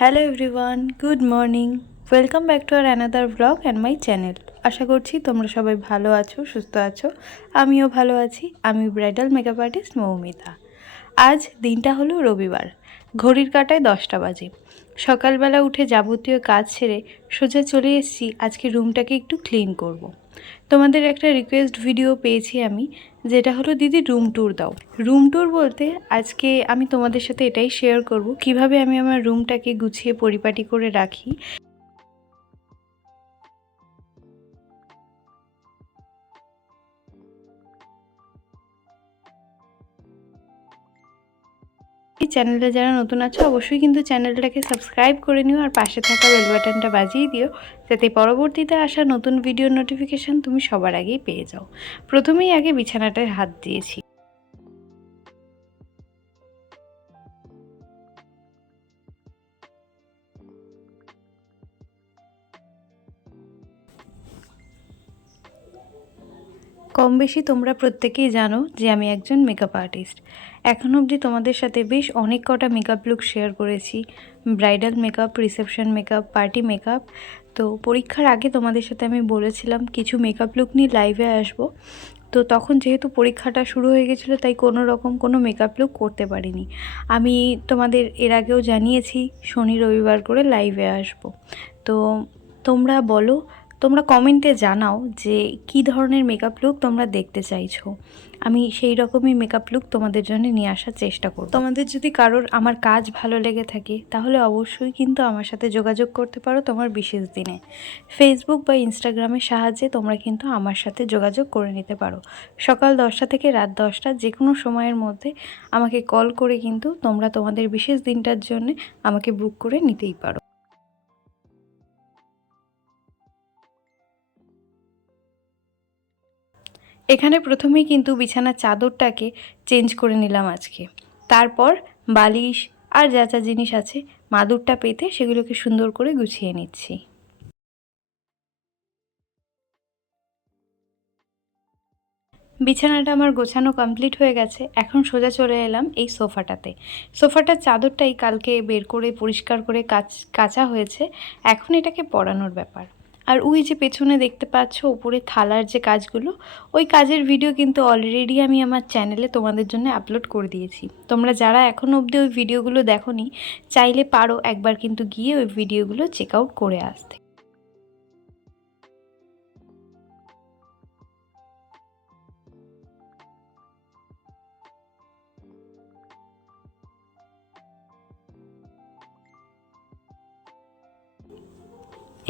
Hello everyone, good morning. Welcome back to our another blog and my channel. আশা করছি তোমরা সবাই ভালো আছো, সুস্থ আছো। আমিও ভালো আছি। আমি ব্রাইডাল মেকআপ আর্টিস্ট মৌমিতা। আজ দিনটা হলো রবিবার। ঘড়ির কাঁটায় 10টা বাজে। সকালবেলা উঠে যাবতীয় কাজ ছেড়ে সোজা চলে এসেছি আজকে রুমটাকে একটু ক্লিন করব। তোমাদের একটা রিকোয়েস্ট ভিডিও পেয়েছি আমি, যেটা হলো দিদি রুম ট্যুর দাও। রুম ট্যুর বলতে আজকে আমি তোমাদের সাথে এটাই শেয়ার করব কিভাবে আমি আমার রুমটাকে গুছিয়ে পরিপাটি করে রাখি। এই চ্যানেলে যারা নতুন আছো অবশ্যই কিন্তু চ্যানেলটাকে সাবস্ক্রাইব করে নিও আর পাশে থাকা বেল বাটনটা বাজিয়ে দিও, যাতে পরবর্তীতে আসা নতুন ভিডিওর নোটিফিকেশান তুমি সবার আগেই পেয়ে যাও। প্রথমেই আগে বিছানাটায় হাত দিয়েছি। কম বেশি তোমরা প্রত্যেকেই জানো যে আমি একজন মেকআপ আর্টিস্ট। এখন অবধি তোমাদের সাথে বেশ অনেক কটা মেকআপ লুক শেয়ার করেছি। Bridal makeup, reception makeup, party makeup. তো পরীক্ষার আগে তোমাদের সাথে আমি বলেছিলাম কিছু মেকআপ লুক নিয়ে লাইভে আসবো। তো তখন যেহেতু পরীক্ষাটা শুরু হয়ে গেছিলো, তাই কোনো রকম কোনো মেকআপ লুক করতে পারিনি। আমি তোমাদের এর আগেও জানিয়েছি শনি রবিবার করে লাইভে আসবো। তো তোমরা বলো, তোমরা কমেন্টে জানাও যে কী ধরনের মেকআপ লুক তোমরা দেখতে চাইছো। আমি সেই রকমই মেকআপ লুক তোমাদের জন্য নিয়ে আসার চেষ্টা করব। তোমাদের যদি কারোর আমার কাজ ভালো লেগে থাকে তাহলে অবশ্যই কিন্তু আমার সাথে যোগাযোগ করতে পারো তোমার বিশেষ দিনে। ফেসবুক বা ইনস্টাগ্রামের সাহায্যে তোমরা কিন্তু আমার সাথে যোগাযোগ করে নিতে পারো। সকাল 10টা থেকে রাত 10টা যে কোনো সময়ের মধ্যে আমাকে কল করে কিন্তু তোমরা তোমাদের বিশেষ দিনটার জন্য আমাকে বুক করে নিতেই পারো। এখানে প্রথমেই কিন্তু বিছানার চাদরটাকে চেঞ্জ করে নিলাম আজকে। তারপর বালিশ আর যা যা জিনিস আছে মাদুরটা পেতে সেগুলোকে সুন্দর করে গুছিয়ে নিচ্ছি। বিছানাটা আমার গোছানো কমপ্লিট হয়ে গেছে। এখন সোজা চলে এলাম এই সোফাটাতে। সোফাটার চাদরটাই কালকে বের করে পরিষ্কার করে কাচা হয়েছে। এখন এটাকে পরানোর ব্যাপার। আর ওই যে পেছনে দেখতে পাচ্ছ উপরে থালার যে কাজগুলো, ওই কাজের ভিডিও কিন্তু অলরেডি আমি আমার চ্যানেলে তোমাদের জন্য আপলোড করে দিয়েছি। তোমরা যারা এখনও অবধি ওই ভিডিওগুলো দেখোনি, চাইলে পারো একবার কিন্তু গিয়ে ওই ভিডিওগুলো চেক আউট করে আসতে।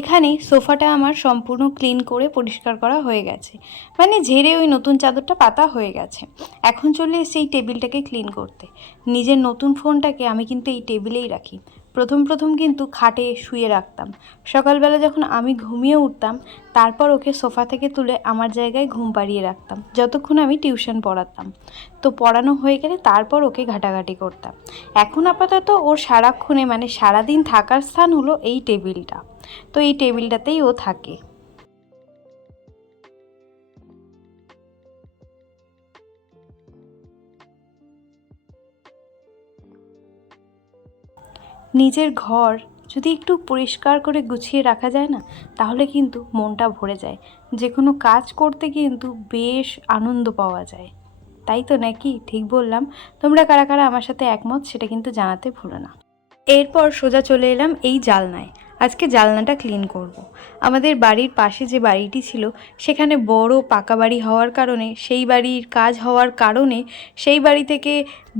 এখানেই সোফাটা আমার সম্পূর্ণ ক্লিন করে পরিষ্কার করা হয়ে গেছে, মানে ঝেড়ে ওই নতুন চাদরটা পাতা হয়ে গেছে। এখন চলে এসেছি এই টেবিলটাকে ক্লিন করতে। নিজের নতুন ফোনটাকে আমি কিন্তু এই টেবিলেই রাখি। প্রথম প্রথম কিন্তু খাটে শুয়ে রাখতাম। সকালবেলা যখন আমি ঘুমিয়ে উঠতাম, তারপর ওকে সোফা থেকে তুলে আমার জায়গায় ঘুম পাড়িয়ে রাখতাম যতক্ষণ আমি টিউশন পড়াতাম। তো পড়ানো হয়ে গেলে তারপর ওকে ঘাটাঘাটি করতাম। এখন আপাতত ওর সারাক্ষণে মানে সারাদিন থাকার স্থান হলো এই টেবিলটা। তো এই টেবিলটাতেই ও থাকে। নিজের ঘর যদি একটু পরিষ্কার করে গুছিয়ে রাখা যায় না, তাহলে কিন্তু মনটা ভরে যায়। যে কোনো কাজ করতে কিন্তু বেশ আনন্দ পাওয়া যায়। তাই তো নাকি ঠিক বললাম? তোমরা কারা কারা আমার সাথে একমত সেটা কিন্তু জানাতে ভুলো না। এরপর সোজা চলে এলাম এই জালনায়। আজকে জালনাটা ক্লিন করব। আমাদের বাড়ির পাশে যে বাড়িটি ছিল, সেখানে বড় পাকা বাড়ি হওয়ার কারণে, সেই বাড়ির কাজ হওয়ার কারণে সেই বাড়ি থেকে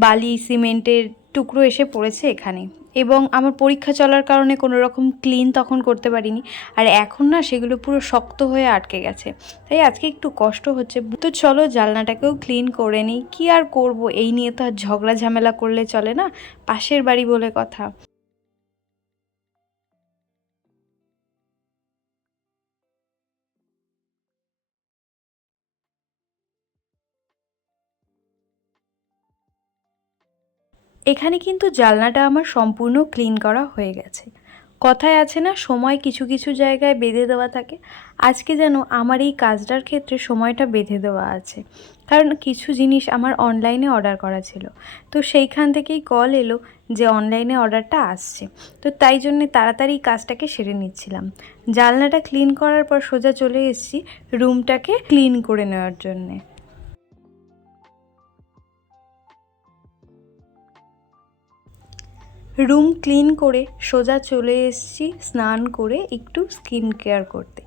বালি সিমেন্টের টুকরো এসে পড়েছে এখানে। এবং আমার পরীক্ষা চলার কারণে কোনো রকম ক্লিন তখন করতে পারিনি। আর এখন না সেগুলো পুরো শক্ত হয়ে আটকে গেছে, তাই আজকে একটু কষ্ট হচ্ছে। তো চলো জালনাটাকেও ক্লিন করে নিই। কী আর করব, এই নিয়ে তো আর ঝগড়া ঝামেলা করলে চলে না, পাশের বাড়ি বলে কথা। এখানে কিন্তু জানলাটা আমার সম্পূর্ণ ক্লিন করা হয়ে গেছে। কথায় আছে না, সময় কিছু কিছু জায়গায় বেঁধে দেওয়া থাকে। আজকে যেন আমার এই কাজটার ক্ষেত্রে সময়টা বেঁধে দেওয়া আছে, কারণ কিছু জিনিস আমার অনলাইনে অর্ডার করা ছিল। তো সেইখান থেকেই কল এলো যে অনলাইনে অর্ডারটা আসছে। তো তাই জন্যে তাড়াতাড়ি কাজটাকে সেরে নিচ্ছিলাম। জানলাটা ক্লিন করার পর সোজা চলে এসেছি রুমটাকে ক্লিন করে নেওয়ার জন্যে। রুম ক্লিন করে সোজা চলে এসেছি স্নান করে একটু স্কিন কেয়ার করতে।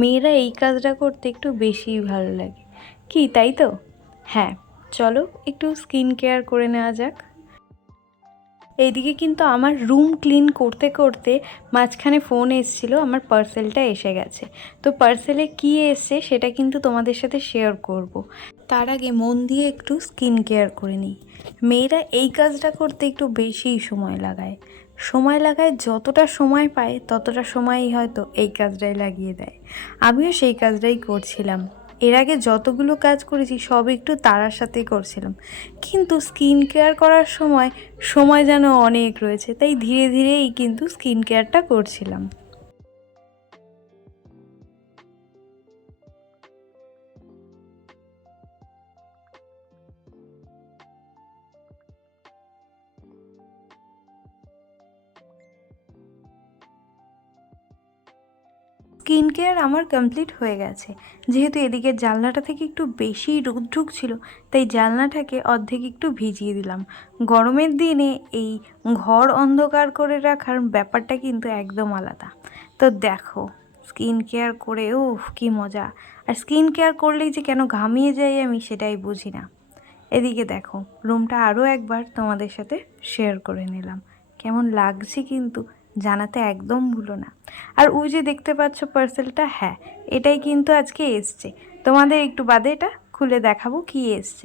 মেয়েরা এই কাজটা করতে একটু বেশিই ভালো লাগে, কি তাই তো? হ্যাঁ, চলো একটু স্কিন কেয়ার করে নেওয়া যাক। এইদিকে কিন্তু আমার রুম ক্লিন করতে করতে মাঝখানে ফোন এসেছিলো, আমার পার্সেলটা এসে গেছে। তো পার্সেলে কী এসছে সেটা কিন্তু তোমাদের সাথে শেয়ার করব। তার আগে মন দিয়ে একটু স্কিন কেয়ার করে নিই। মেয়েরা এই কাজটা করতে একটু বেশিই সময় লাগায়, যতটা সময় পায় ততটা সময়ই হয়তো এই কাজটাই লাগিয়ে দেয়। আমিও সেই কাজটাই করছিলাম। এর আগে যতগুলো কাজ করেছি সব একটু তাড়ার সাথেই করছিলাম, কিন্তু স্কিন কেয়ার করার সময় যেন অনেক রয়েছে, তাই ধীরে ধীরেই কিন্তু স্কিন কেয়ারটা করছিলাম। স্কিন কেয়ার আমার কমপ্লিট হয়ে গেছে। যেহেতু এদিকে জানলাটা থেকে একটু বেশি রোদ ঢুকছিল, তাই জানলাটাকে অর্ধেক একটু ভিজিয়ে দিলাম। গরমের দিনে এই ঘর অন্ধকার করে রাখার ব্যাপারটা কিন্তু একদম আলাদা। তো দেখো, স্কিন কেয়ার করে কি মজা! আর স্কিন কেয়ার করলেই যে কেন ঘামিয়ে যাই আমি সেটাই বুঝি না। এদিকে দেখো, রুমটা আরও একবার তোমাদের সাথে শেয়ার করে নিলাম। কেমন লাগছে কিন্তু জানাতে একদম ভুলো না। আর ওই যে দেখতে পাচ্ছ পার্সেলটা, হ্যাঁ এটাই কিন্তু আজকে এসছে। তোমাদের একটু বাদে এটা খুলে দেখাবো কি এসছে।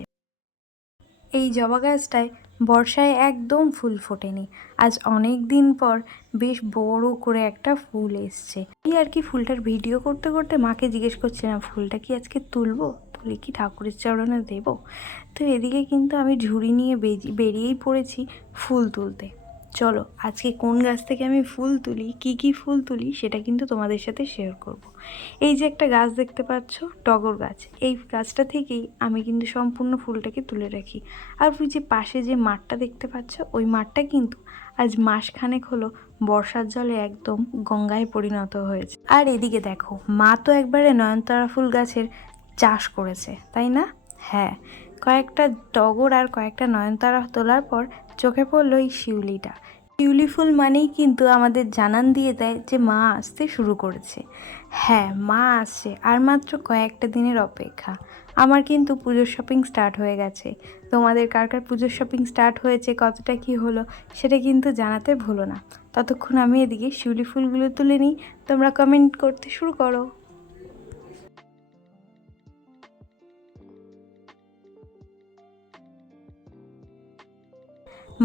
এই জবা গাছটায় বর্ষায় একদম ফুল ফোটেনি, আজ অনেক দিন পর বেশ বড় করে একটা ফুল এসছে। এই আর কি, ফুলটার ভিডিও করতে করতে মাকে জিজ্ঞেস করছিলাম ফুলটা কি আজকে তুলবো, তুলে কি ঠাকুরের চরণে দেবো। তো এদিকে কিন্তু আমি ঝুড়ি নিয়ে বেরিয়েই পড়েছি ফুল তুলতে। চলো আজকে কোন গাছ থেকে আমি ফুল তুলি, কি ফুল তুলি সেটা কিন্তু তোমাদের সাথে শেয়ার করব। এই যে একটা গাছ দেখতে পাচ্ছ, টগর গাছ, এই গাছটা থেকেই আমি কিন্তু সম্পূর্ণ ফুলটাকে তুলে রাখি। আর ওই যে পাশে যে মাঠটা দেখতে পাচ্ছ, ওই মাঠটা কিন্তু আজ মাসখানেক হলো বর্ষার জলে একদম গঙ্গায় পরিণত হয়েছে। আর এদিকে দেখো, মা তো একবারে নয়নতারা ফুল গাছের চাষ করেছে, তাই না? হ্যাঁ, কয়েকটা টগর আর কয়েকটা নয়নতারা তোলার পর চোখে পড়লো এই শিউলিটা। শিউলি ফুল মানেই কিন্তু আমাদের জানান দিয়ে দেয় যে মা আসতে শুরু করেছে। হ্যাঁ, মা আসছে, আর মাত্র কয়েকটা দিনের অপেক্ষা। আমার কিন্তু পুজোর শপিং স্টার্ট হয়ে গেছে। তোমাদের কার কার পুজোর শপিং স্টার্ট হয়েছে, কতটা কি হলো সেটা কিন্তু জানাতে ভুলো না। ততক্ষণ আমি এদিকে শিউলি ফুলগুলো তুলে নিই, তোমরা কমেন্ট করতে শুরু করো।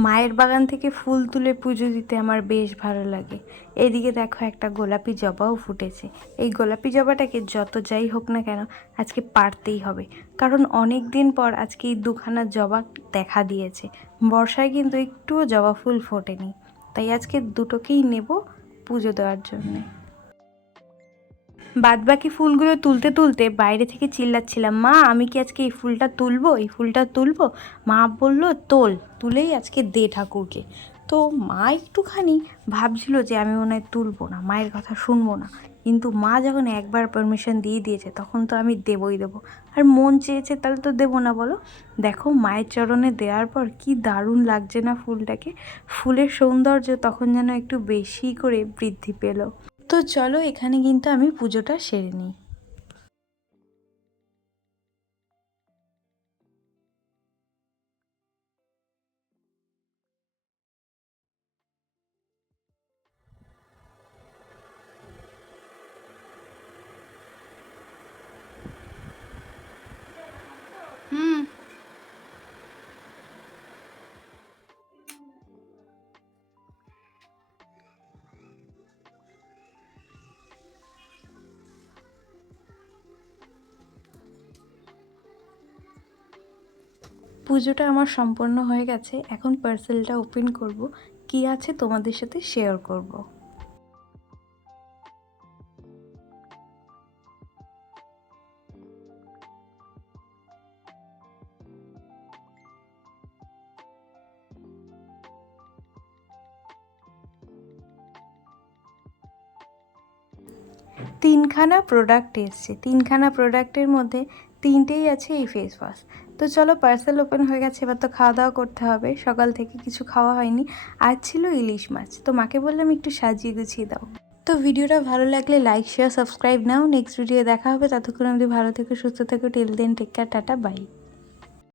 মায়ের বাগান থেকে ফুল তুলে পুজো দিতে আমার বেশ ভালো লাগে। এদিকে দেখো, একটা গোলাপি জবাও ফুটেছে। এই গোলাপি জবাটাকে যত যাই হোক না কেন আজকে পারতেই হবে, কারণ অনেক দিন পর আজকে এই দুখানা জবা দেখা দিয়েছে। বর্ষায় কিন্তু একটুও জবা ফুল ফোটেনি, তাই আজকে দুটোকেই নেব পুজো দেওয়ার জন্যে। বাদবাকি ফুলগুলো তুলতে তুলতে বাইরে থেকে চিল্লাচ্ছিলাম, মা আমি কি আজকে এই ফুলটা তুলবো, এই ফুলটা তুলবো? মা বলল তোল, তুলেই আজকে দে ঠাকুরকে। তো মা একটুখানি ভাবছিল যে আমি মনে হয় তুলবো না, মায়ের কথা শুনবো না, কিন্তু মা যখন একবার পারমিশন দিয়ে দিয়েছে তখন তো আমি দেবই দেবো। আর মন চেয়েছে তাহলে তো দেবো না বলো। দেখো, মায়ের চরণে দেওয়ার পর কি দারুণ লাগছে না ফুলটাকে। ফুলের সৌন্দর্য তখন যেন একটু বেশি করে বৃদ্ধি পেল। তো চলো এখানে কিন্তু আমি পুজোটা সেরে নিই। পুজোটা আমার সম্পন্ন হয়ে গেছে, এখন পার্সেলটা ওপেন করব, কি আছে তোমাদের সাথে শেয়ার করব। তিনখানা প্রোডাক্ট এসছে, তিনখানা প্রোডাক্টের মধ্যে তিনটেই আছে এই ফেস ওয়াশ। তো চলো, পার্সেল ওপেন হয়ে গেছে, এবার তো খাওয়া দাওয়া করতে হবে। সকাল থেকে কিছু খাওয়া হয়নি। আজ ছিল ইলিশ মাছ, তো মাকে বললাম একটু সাজিয়ে গুছিয়ে দাও। তো ভিডিওটা ভালো লাগলে লাইক শেয়ার সাবস্ক্রাইব নাও। নেক্সট ভিডিও দেখা হবে, ততক্ষণ অবধি ভালো থেকো, সুস্থ থেকো। Till then take care, tata by.